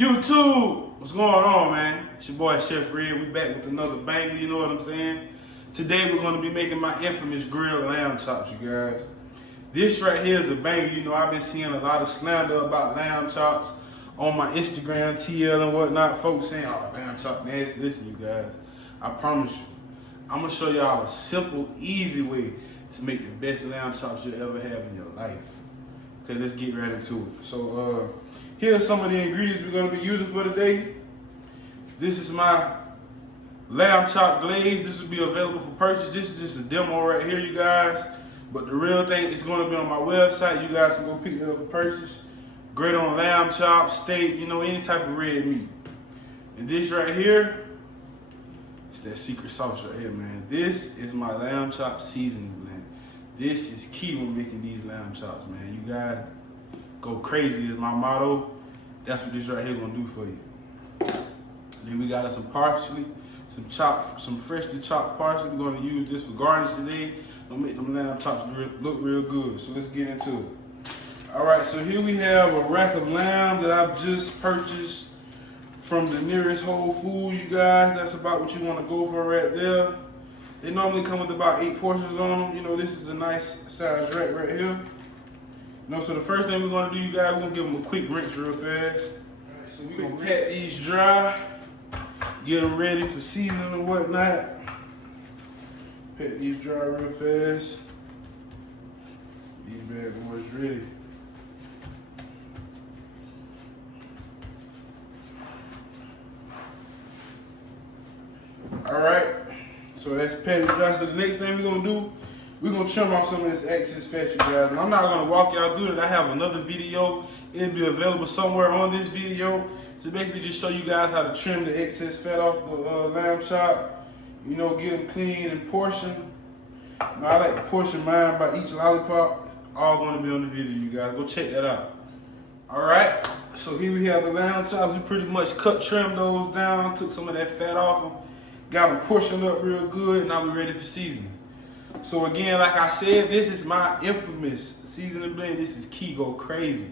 YouTube, what's going on, man? It's your boy Chef Red. We back with another banger, you know what I'm saying? Today we're gonna be making my infamous grilled lamb chops, you guys. This right here is a banger. You know, I've been seeing a lot of slander about lamb chops on my Instagram, TL and whatnot. Folks saying, oh, lamb chop nasty. Listen, you guys, I promise you, I'm gonna show y'all a simple, easy way to make the best lamb chops you'll ever have in your life. Okay, let's get right into it. So, here are some of the ingredients we're gonna be using for today. This is my lamb chop glaze. This will be available for purchase. This is just a demo right here, you guys. But the real thing is gonna be on my website. You guys can go pick it up for purchase. Great on lamb chops, steak, you know, any type of red meat. And this right here, it's that secret sauce right here, man. This is my lamb chop seasoning blend. This is key when making these lamb chops, man. You guys go crazy is my motto. That's what this right here gonna do for you. Then we got us some parsley, some freshly chopped parsley. We're gonna use this for garnish today. Gonna make them lamb chops look real good. So let's get into it. All right, so here we have a rack of lamb that I've just purchased from the nearest Whole Foods, you guys. That's about what you wanna go for right there. They normally come with about 8 portions on them. You know, this is a nice size rack right here. You know, so the first thing we're gonna do, you guys, we're gonna give them a quick rinse real fast. Alright, so we're gonna pat these dry, get them ready for seasoning and whatnot. Pat these dry real fast. These bad boys ready. Alright, so that's patted dry. So the next thing we're gonna do, we're gonna trim off some of this excess fat, you guys. And I'm not gonna walk y'all through it. I have another video. It'll be available somewhere on this video to basically just show you guys how to trim the excess fat off the lamb chop. You know, get them clean and portion. Now, I like to portion mine by each lollipop. All gonna be on the video, you guys. Go check that out. All right, so here we have the lamb chops. We pretty much trimmed those down, took some of that fat off them, got them portioned up real good, and now we're ready for seasoning. So again, like I said, this is my infamous seasoning blend. This is key, go crazy.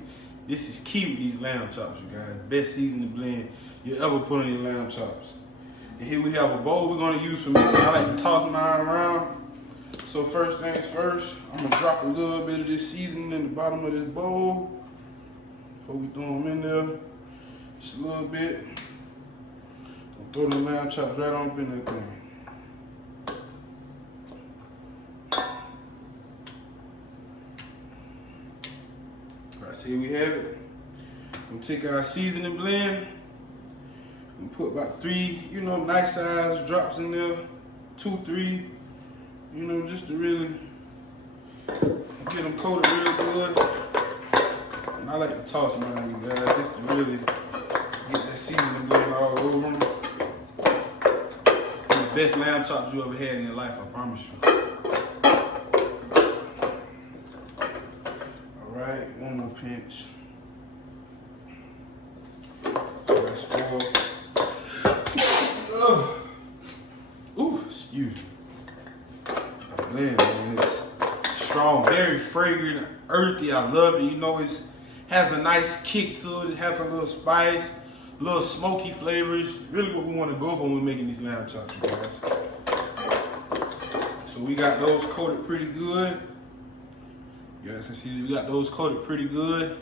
This is key with these lamb chops, you guys. Best seasoning blend you ever put on your lamb chops. And here we have a bowl we're gonna use for mixing. I like to toss mine around. So first things first, I'm gonna drop a little bit of this seasoning in the bottom of this bowl before we throw them in there. Just a little bit. Throw the lamb chops right on up in that thing. Alright, so here we have it. We'll take our seasoning blend and put about 3, you know, nice size drops in there. 2, 3, you know, just to really get them coated real good. And I like to toss mine, you guys, just to really get that seasoning blend all over them. The best lamb chops you ever had in your life, I promise you. Alright, one more pinch. That's 4. Ooh, excuse me. Man, it's strong, very fragrant, earthy. I love it. You know, it has a nice kick to it. It has a little spice, a little smoky flavors. Really what we want to go for when we're making these lamb chops, you guys. So we got those coated pretty good. You guys can see we got those coated pretty good.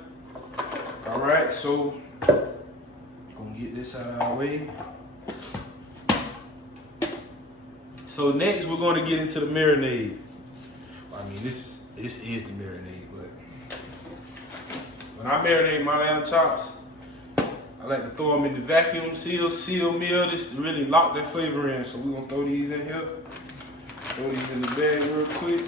All right, so gonna get this out of our way. So next we're going to get into the marinade. I mean, this is the marinade, but when I marinate my lamb chops, I like to throw them in the vacuum seal meal just to really lock that flavor in. So we're gonna throw these in here. Throw these in the bag real quick.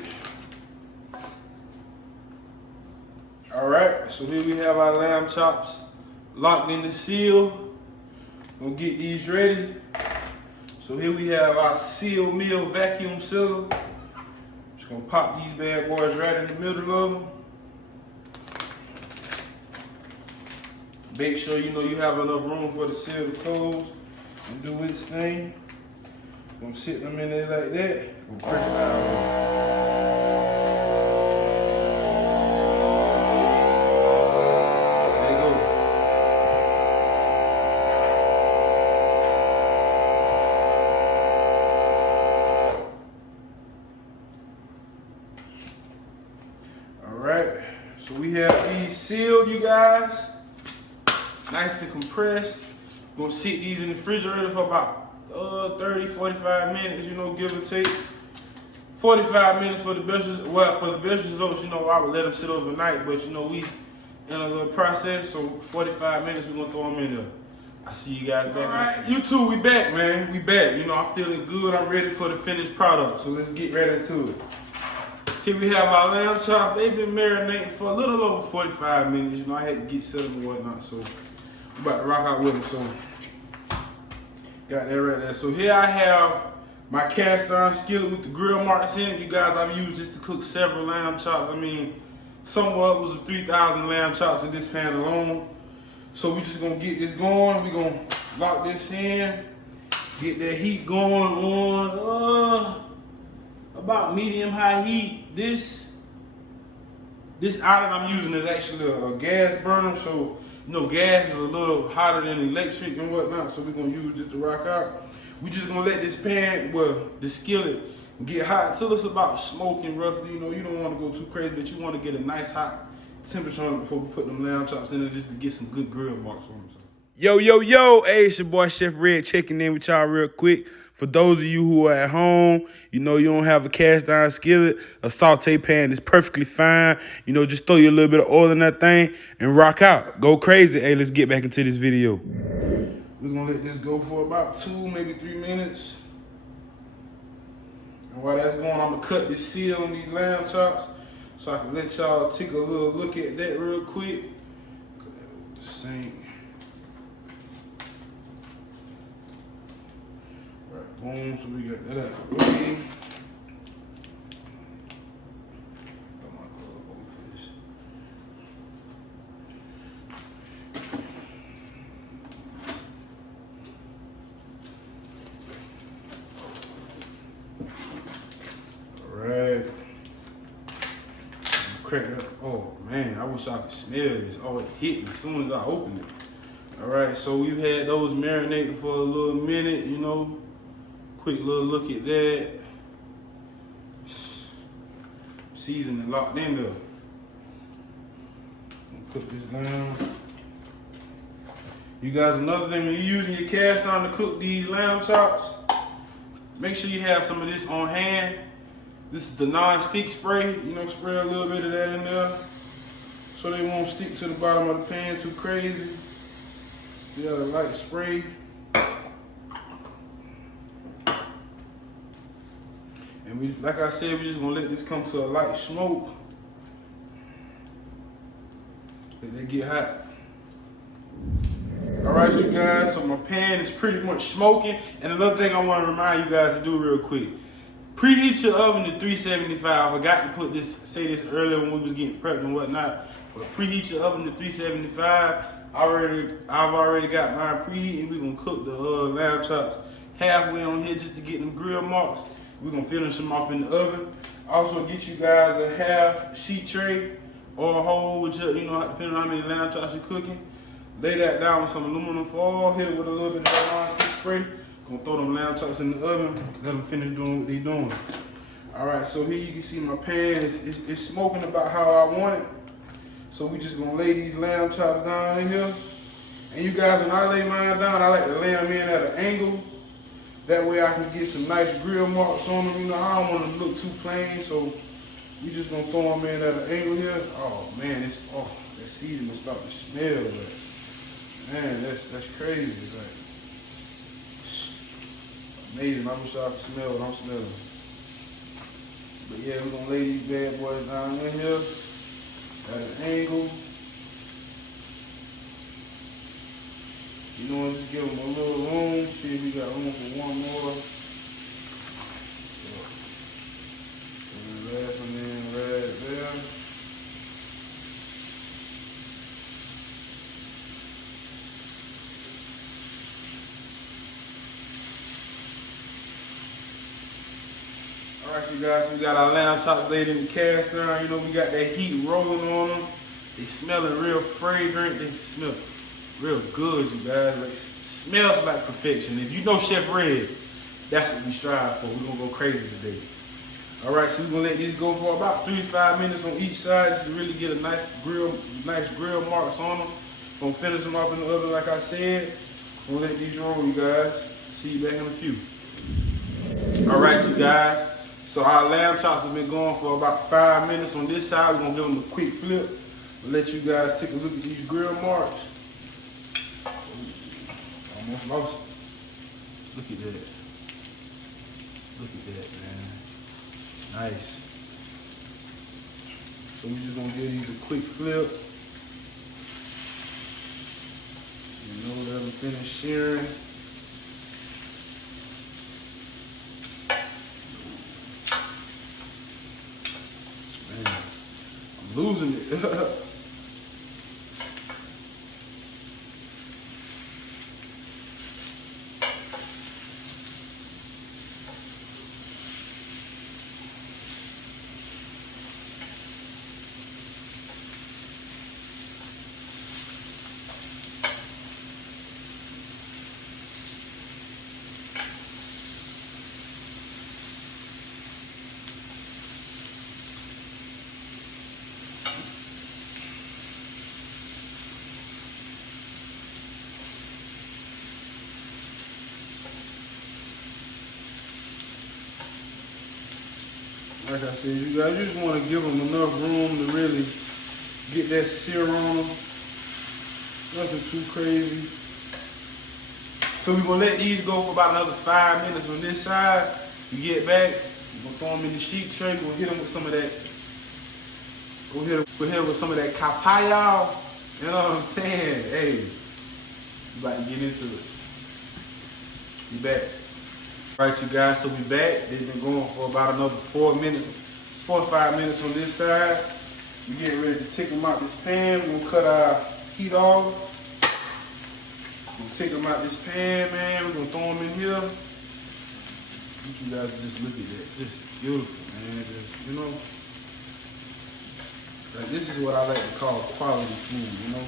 All right, so here we have our lamb chops locked in the seal. We'll get these ready. So here we have our seal meal vacuum sealer. Just gonna pop these bad boys right in the middle of them. Make sure you know you have enough room for the seal to close and do its thing. Gonna sit them in there like that. We'll press it down. nice and compressed. Gonna sit these in the refrigerator for about 30, 45 minutes, you know, give or take. 45 minutes for the vegetables. Well, for the vegetables, you know, I would let them sit overnight, but you know, we in a little process, so 45 minutes, we're gonna throw them in there. I see you guys back. All right, you two, we back, man. We back. You know, I'm feeling good. I'm ready for the finished product, so let's get right into it. Here we have our lamb chop. They've been marinating for a little over 45 minutes. You know, I had to get set up and whatnot, so we're about to rock out with them. So, got that right there. So here I have my cast iron skillet with the grill marks in it. You guys, I've used this to cook several lamb chops. I mean, somewhat upwards of 3,000 lamb chops in this pan alone. So we just gonna get this going. We gonna lock this in, get that heat going on about medium-high heat. This outlet I'm using is actually a gas burner, so you know gas is a little hotter than electric and whatnot. So we're gonna use this to rock out. We just gonna let this pan, well, the skillet, get hot until it's about smoking roughly. You know, you don't want to go too crazy, but you want to get a nice hot temperature on it before we put them lamb chops in there, just to get some good grill marks on them. Yo, hey, it's your boy Chef Red checking in with y'all real quick. For those of you who are at home, you know, you don't have a cast iron skillet, a saute pan is perfectly fine. You know, just throw you a little bit of oil in that thing and rock out. Go crazy. Hey, let's get back into this video. We're gonna let this go for about 2, maybe 3 minutes. And while that's going, I'm gonna cut the seal on these lamb chops so I can let y'all take a little look at that real quick. Cut that over the sink. Right, boom, so we got that out of the way. Got my glove over this. Alright. Crack it up. Oh man, I wish I could smell this. Oh, it hit me as soon as I opened it. Alright, so we've had those marinating for a little minute, you know. Quick little look at that. Seasoning locked in there. Put this down. You guys, another thing, when you're using your cast iron to cook these lamb chops, make sure you have some of this on hand. This is the non-stick spray. You know, spray a little bit of that in there so they won't stick to the bottom of the pan too crazy. You got a light spray. And we, like I said, we're just gonna let this come to a light smoke. Let that get hot. All right, you guys, so my pan is pretty much smoking. And another thing I wanna remind you guys to do real quick. Preheat your oven to 375. I forgot to say this earlier when we was getting prepped and whatnot. But preheat your oven to 375. I've already got mine preheating. We're gonna cook the lamb chops halfway on here just to get them grill marks. We're gonna finish them off in the oven. Also get you guys a half sheet tray or a whole, with your, you know, depending on how many lamb chops you're cooking. Lay that down with some aluminum foil, hit it with a little bit of that non-stick spray. Gonna throw them lamb chops in the oven, let them finish doing what they doing. All right, so here you can see my pan is smoking about how I want it. So we just gonna lay these lamb chops down in here. And you guys, when I lay mine down, I like to lay them in at an angle. That way I can get some nice grill marks on them. You know, I don't want them to look too plain, so we just gonna throw them in at an angle here. Oh man, that seasoning is starting to smell. Like, man, that's crazy. It's like amazing. I wish I could smell what I'm smelling. But yeah, we're gonna lay these bad boys down in here at an angle. You know, just give them a little room. See if we got room for one more. And the last one in right there. All right, you guys, we got our lamb chops laid in the cast iron. You know, we got that heat rolling on them. They smelling real fragrant. They smell real good, you guys. Like, smells like perfection. If you know Chef Red, that's what we strive for. We're gonna go crazy today. All right, so we're gonna let these go for about 3 to 5 minutes on each side just to really get a nice grill marks on them. Gonna finish them off in the oven like I said. We'll let these roll, you guys. See you back in a few. All right, you guys. So our lamb chops have been going for about 5 minutes on this side. We're gonna give them a quick flip. We'll let you guys take a look at these grill marks. Almost lost it. Look at that. Look at that, man. Nice. So we just gonna give these a quick flip. You know, let them finish searing. Losing it. Like I said, you guys just want to give them enough room to really get that sear on them. Nothing too crazy. So we're going to let these go for about another 5 minutes on this side. You get back, we're going to throw them in the sheet tray. We'll hit them with some of that. We'll hit them with some of that capayao. You know what I'm saying? Hey, you about to get into it. You back. Alright, you guys, so we back. They've been going for about another 4 or 5 minutes on this side. We getting ready to take them out this pan. We're gonna cut our heat off. We're gonna take them out this pan, man. We're gonna throw them in here. You guys just look at that. Just beautiful, man. Just, you know, like this is what I like to call quality food, you know.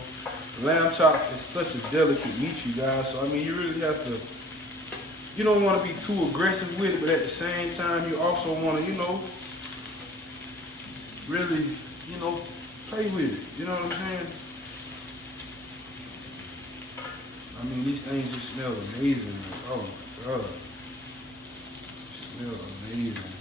Lamb chop is such a delicate meat, you guys. So I mean, you really have to. You don't want to be too aggressive with it, but at the same time, you also want to, you know, really, you know, play with it. You know what I'm saying? I mean, these things just smell amazing. Oh my God. Smell amazing.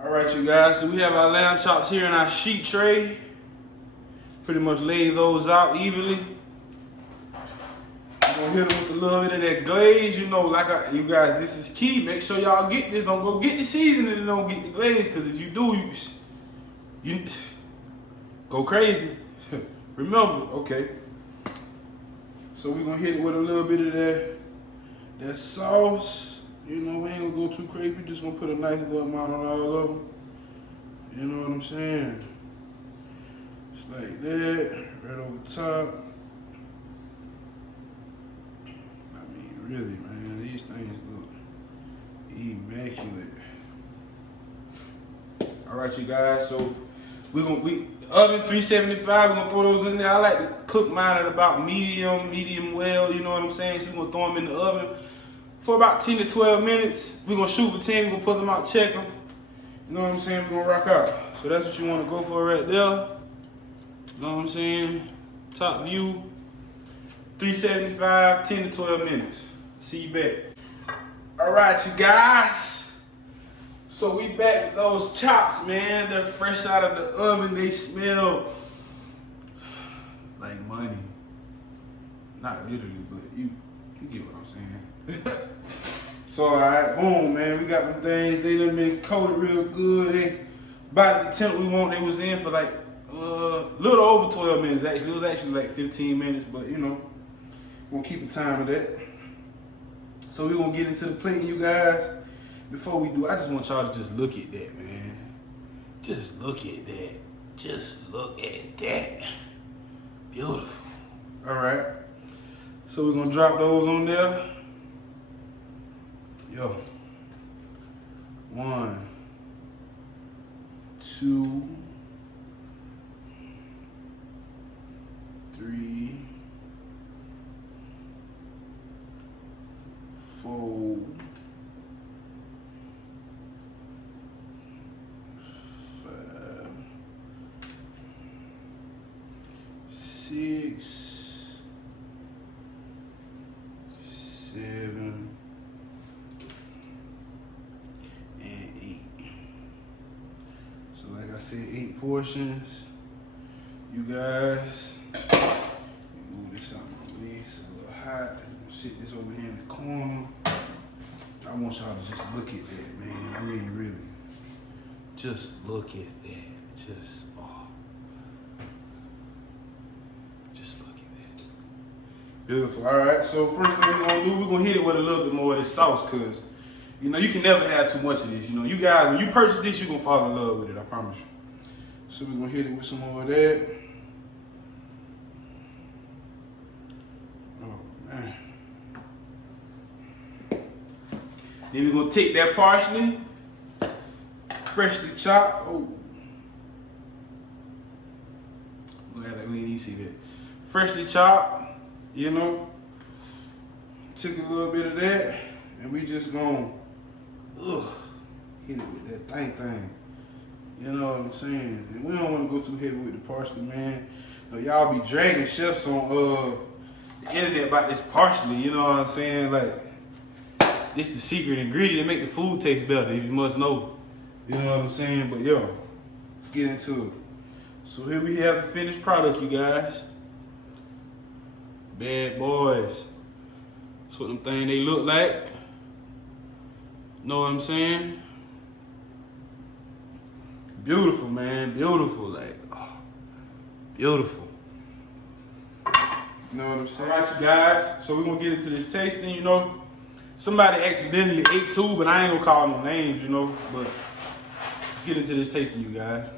All right, you guys, so we have our lamb chops here in our sheet tray. Pretty much lay those out evenly. We're gonna hit them with a little bit of that glaze, you know, like you guys, this is key. Make sure y'all get this. Don't go get the seasoning and don't get the glaze, because if you do, you go crazy. Remember, okay. So we're gonna hit it with a little bit of that sauce. You know, we ain't gonna go too crazy. We're just gonna put a nice little amount on all of them. You know what I'm saying? Just like that, right over top. I mean, really, man, these things look immaculate. All right, you guys. So oven 375. We're gonna throw those in there. I like to cook mine at about medium well. You know what I'm saying? So we're gonna throw them in the oven for about 10 to 12 minutes. We're gonna shoot for 10, we're gonna put them out, check them. You know what I'm saying? We're gonna rock out. So that's what you wanna go for right there. You know what I'm saying? Top view, 375, 10 to 12 minutes. See you back. All right, you guys. So we back with those chops, man. They're fresh out of the oven. They smell like money. Not literally, but you get what I'm saying. So, all right, boom, man. We got them things. They done been coated real good. They about the temp we want. They was in for like a little over 12 minutes, actually. It was actually like 15 minutes, but, you know, we're going to keep the time of that. So we're going to get into the plate, you guys. Before we do, I just want y'all to just look at that, man. Just look at that. Just look at that. Beautiful. All right. So we're going to drop those on there. Yo. 1, 2, 3, 4, 5, 6, 7, and 8. So like I said, 8 portions. You guys, move this out of my way. It's a little hot. Sit this over here in the corner. I want y'all to just look at that, man. I mean, really. Just look at that. Just look at that. Beautiful. All right. So first thing we're gonna do, we're gonna hit it with a little bit more of this sauce, cause you know you can never have too much of this. You know, you guys, when you purchase this, you're gonna fall in love with it. I promise you. So we're gonna hit it with some more of that. Oh man. Then we're gonna take that parsley, freshly chopped. Oh, we didn't even see that. Freshly chopped, you know. Took a little bit of that, and we just gonna hit it with that thing. You know what I'm saying? And we don't want to go too heavy with the parsley, man. But y'all be dragging chefs on the internet about this parsley. You know what I'm saying? Like, it's the secret ingredient to make the food taste better, if you must know. You know what I'm saying? But yo, let's get into it. So here we have the finished product, you guys. Bad boys. That's what them things they look like. Know what I'm saying? Beautiful, man. Beautiful. Like, beautiful. You know what I'm saying? All right, you guys. So we're going to get into this tasting, you know. Somebody accidentally ate too, but I ain't gonna call no names, you know. But let's get into this tasting, you guys.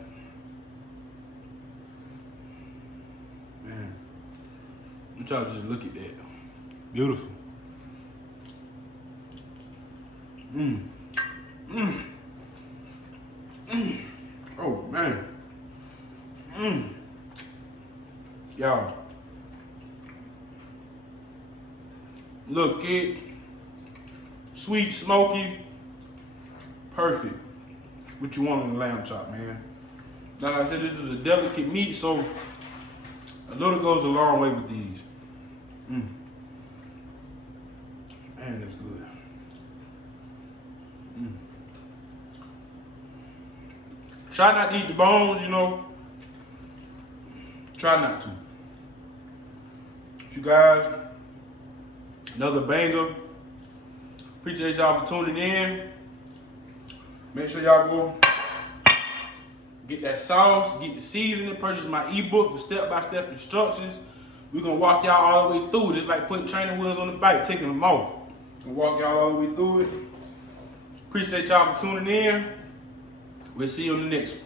Man, I want y'all to just look at that. Beautiful. Oh man. Y'all. Look, kid. Sweet, smoky, perfect. What you want on the lamb chop, man. Like I said, this is a delicate meat, so a little goes a long way with these. Man, that's good. Try not to eat the bones, you know. Try not to. You guys, another banger. Appreciate y'all for tuning in. Make sure y'all go get that sauce, get the seasoning, purchase my ebook for step-by-step instructions. We're gonna walk y'all all the way through, just like putting training wheels on the bike, taking them off. Gonna walk y'all all the way through it. Appreciate y'all for tuning in. We'll see you on the next one.